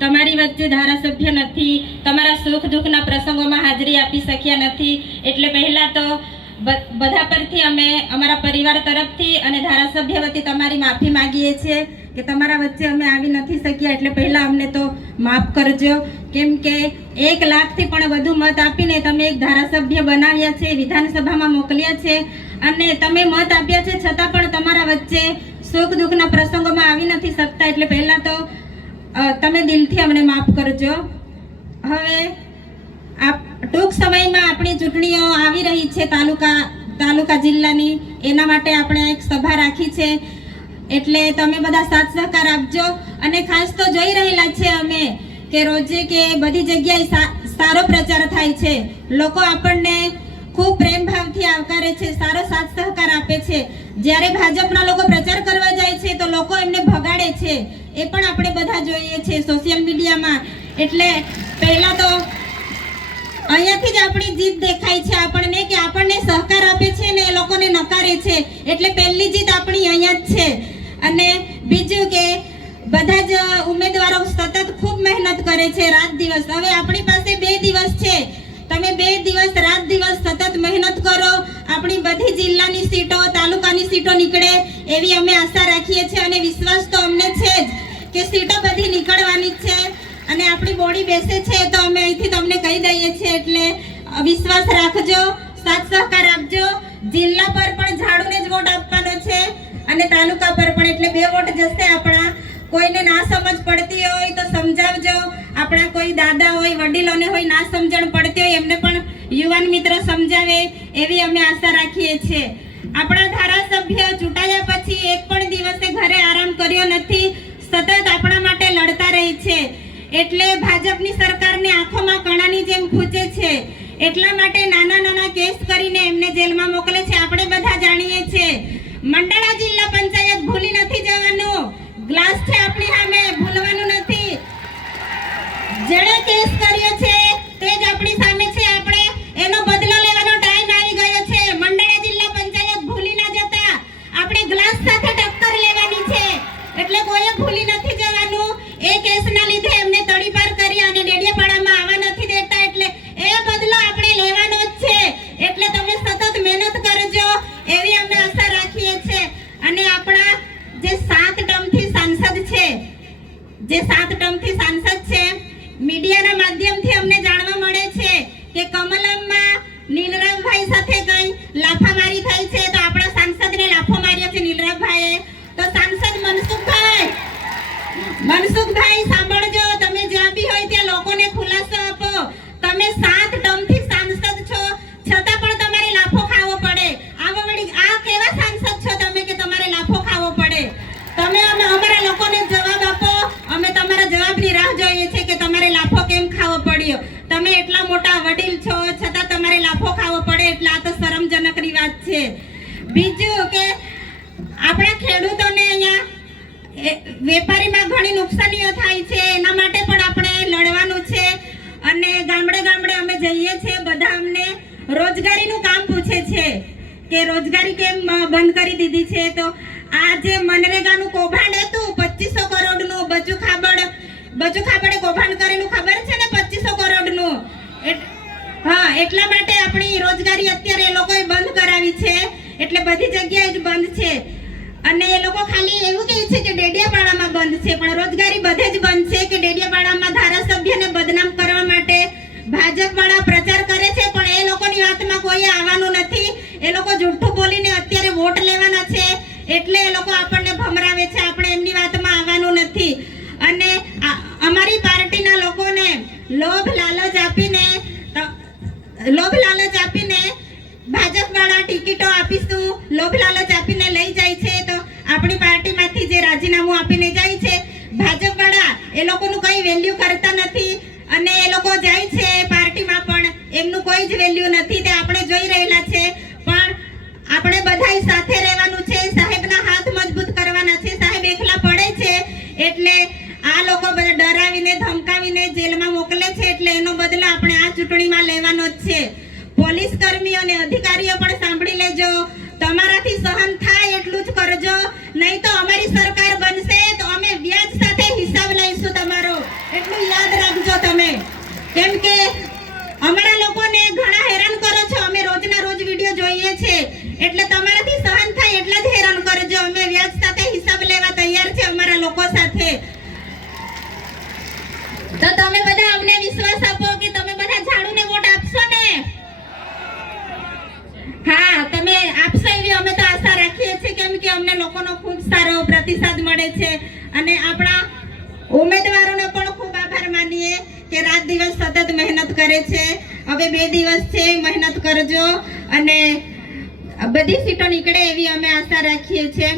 તમારી વચ્ચે ધારાસભ્ય નથી, તમારા સુખ દુઃખના પ્રસંગોમાં હાજરી આપી શક્યા નથી, એટલે પહેલાં તો બધા પરથી અમે અમારા પરિવાર તરફથી અને ધારાસભ્ય વતી તમારી માફી માંગીએ છીએ કે તમારા વચ્ચે અમે આવી નથી શક્યા, એટલે પહેલાં અમને તો માફ કરજો. કેમ કે 1 લાખથી પણ વધુ મત આપીને તમે એક ધારાસભ્ય બનાવ્યા છે, વિધાનસભામાં મોકલ્યા છે અને તમે મત આપ્યા છે છતાં પણ તમારા વચ્ચે સુખ દુઃખના પ્રસંગોમાં આવી નથી શકતા, એટલે પહેલાં તો તમે દિલથી અમને માફ કરજો. હવે ટૂંક સમયમાં આપણી ચૂંટણીઓ આવી રહી છે, તાલુકા જિલ્લાની, એના માટે આપણે એક સભા રાખી છે, એટલે તમે બધા સાથ સહકાર આપજો. અને ખાસ તો જોઈ રહેલા છે અમે કે રોજે કે બધી જગ્યાએ સારો પ્રચાર થાય છે, લોકો આપણને ખૂબ પ્રેમ ભાવથી આવકારે છે, સારો સાથ સહકાર આપે છે. જ્યારે ભાજપના લોકો પ્રચાર કરવા જાય છે તો લોકો એમને ભગાડે છે, એ પણ આપણે બધા જોઈએ છે સોશિયલ મીડિયામાં. એટલે પહેલાં તો અહીંયાથી જ આપણી જીત દેખાય છે આપણને કે આપણને સહકાર આપે છે ને એ લોકોને નકારે છે, એટલે પહેલી જીત આપણી અહીંયા જ છે. અને બીજું કે બધા જ ઉમેદવારો સતત ખૂબ મહેનત કરે છે રાત દિવસ. હવે આપણી પાસે 2 દિવસ છે, તમે 2 દિવસ રાત દિવસ સતત મહેનત કરો, આપણી બધી જિલ્લાની સીટો, તાલુકાની સીટો નીકળે એવી અમે આશા રાખીએ છીએ અને વિશ્વાસ તો અમને છે જ કે સીટો બધી નીકળવાની જ છે અને આપણી બોડી બેસે છે તો અમે અહીંથી તમને કહી દઈએ છીએ, એટલે વિશ્વાસ રાખજો, સાથ સહકાર આપજો. જિલ્લા પર પણ ઝાડુને જ વોટ આપવાનો છે અને તાલુકા પર પણ, એટલે 2 વોટ જશે આપણા. કોઈને ના સમજ પડતી હોય તો સમજાવજો, આપણા કોઈ દાદા હોય, વડીલોને હોય ના સમજણ પડતી હોય એમને પણ યુવાન મિત્ર સમજાવે એવી અમે આશા રાખીએ છીએ. આપણા ધારાસભ્ય ચૂંટાયા પછી એક પણ દિવસે ઘરે આરામ કર્યો નથી, સતત આપણા માટે લડતા રહી છે, એટલે ભાજપની સરકારને આંખોમાં કણાની જેમ ખૂંચે છે, એટલા માટે નાના નાના કેસ કરીને એમને જેલમાં મોકલે છે. આપણે બધા જાણીએ છીએ મંડળા જિલ્લા પંચાયત ભૂલી નથી જવાનું, ગ્લાસ છે આપણી સામે, ભૂલવાનું નથી. જેણે કેસ કર્યો છે તે જ આપણી સામે છે, આપણે એનો બદલો લેવાનો ટાઈમ આવી ગયો છે. મંડળા જિલ્લા પંચાયત ભૂલી ના જતા, આપણે ગ્લાસ સાથે ટક્કર લેવાની છે, એટલે કોઈ ભૂલી નથી જવાનું. એ કેસના લીધે એમને તડીપાર કરી અને ડેડિયાપાડામાં આવવા નથી દેતા, એટલે એ બદલો આપણે લેવાનો જ છે, એટલે તમે સતત મહેનત કરજો એવી અમે આશા રાખીએ છીએ. અને આપણા જે 7 ટર્મથી સાંસદ છે, મીડિયાના માધ્યમથી અમને જાણવા મળે છે કે કમલમમાં નીલરામભાઈ સાથે કઈ લાફામારી થઈ છે, તો આપણા સાંસદને લાફો માર્યો છે નીલરામભાઈએ. તો સાંસદ મનસુખભાઈ સાંભળજો, તમે જ્યાં બી હોય ત્યાં લોકોને ખુલાસો આપો. તમે 7 ટર્મથી સાંસદ છો છતાં પણ તમારે લાફો ખાવો પડે. આ કેવા સાંસદ છો તમે કે તમારે લાફો ખાવો પડે? તમે અમારા લોકોને જવાબ આપો, અમે તમારા જવાબની રાહ જોઈએ છે કે તમારે લાફો કેમ ખાવો પડ્યો. તમે એટલા મોટા વડીલ છો છતાં તમારે લાફો ખાવો પડે, એટલે આ તો શરમજનકની વાત છે. બીજું કે આપણા ખેડૂતોને અહીંયા વેપારીમાં ઘણી નુકસાનીઓ થાય છે, એના માટે પણ આપણે લડવાનું છે. અને ગામડે ગામડે અમે જઈએ છીએ, બધા અમને રોજગારીનું કામ પૂછે છે કે રોજગારી કેમ બંધ કરી દીધી છે. તો આ જે મનરેગાનું કૌભાંડ હતું 2500 કરોડનું, બચુ ખાબડે કૌભાંડ કરેલું ખબર છે ને, 2500 કરોડનું. હા, એટલા માટે આપણી રોજગારી અત્યારે એ લોકોએ બંધ કરાવી છે, એટલે બધી જગ્યાએ જ બંધ છે. અને એ લોકો ખાલી એવું કહે છે કે ડેડિયાપાડામાં બંધ છે, પણ રોજગારી બધે જ બંધ છે. કે ડેડિયાપાડામાં ધારાસભ્યને બદનામ કરવા માટે ભાજપવાળા પ્રચાર કરે છે, પણ એ લોકોની વાતમાં કોઈ આવવાનું નથી. એ લોકો જૂઠું બોલીને અત્યારે વોટ લેવાના છે, એટલે એ લોકો આપણને ભમરાવે છે, આપણે એમની વાતમાં આવવાનું નથી. અને અમારી પાર્ટીના લોકોને લોભ લાલચ આપીને ભાજપવાળા ટિકિટો આપીશું, લોભ લાલચ આપીને લઈ જાય છે. તો આપણી પાર્ટીમાંથી જે રાજીનામું આપીને જાય છે ભાજપવાળા, એ લોકોનું કંઈ વેલ્યુ કરતા નથી અને એ લોકો જાય છે પાર્ટીમાં પણ એમનું કોઈ જ વેલ્યુ નથી, તે આપણે જોઈ રહેલા છે. પણ આપણે બધાય સાથે રહેવાનું છે, સાહેબના હાથ મજબૂત કરવાના છે. સાહેબ એકલા પડે છે એટલે આ લોકો બધા ડરાવીને ધમકાવીને જેલમાં મોકલે છે, એટલે એનો બદલો આપણે આ ચૂંટણીમાં લેવાનો જ છે. પોલીસ કર્મીઓ અને અધિકારીઓ પણ સાંભળી લેજો, તમારાથી સહન થાય એટલું જ કરજો, નહીં તો અમારી સરકાર બનશે તો અમે વ્યાજ સાથે હિસાબ લઈશું તમારો, એટલું અમે, કેમ કે અમારા લોકોને ઘણા હેરાન કરો છો. અમે રોજના રોજ વિડીયો જોઈએ છે, એટલે તમારાથી સહન થાય એટલા જ હેરાન કરજો. અમે વ્યાજ સાથે હિસાબ લેવા તૈયાર છે અમારા લોકો સાથે. તો તમે બધા અમને વિશ્વાસ આપો કે તમે બધા ઝાડુને વોટ આપશો ને? હા, તમે આપશો એવી અમે તો આશા રાખીએ છીએ, કેમ કે અમને લોકોનો ખૂબ સારો પ્રતિસાદ મળે છે. અને આપણા ઉમેદવારોનો પણ ખૂબ આભાર માનીએ કે રાત દિવસ સતત મહેનત કરે છે. હવે 2 દિવસ છે, મહેનત કરજો અને બધી સીટો નીકળે એવી અમે આશા રાખીએ છીએ.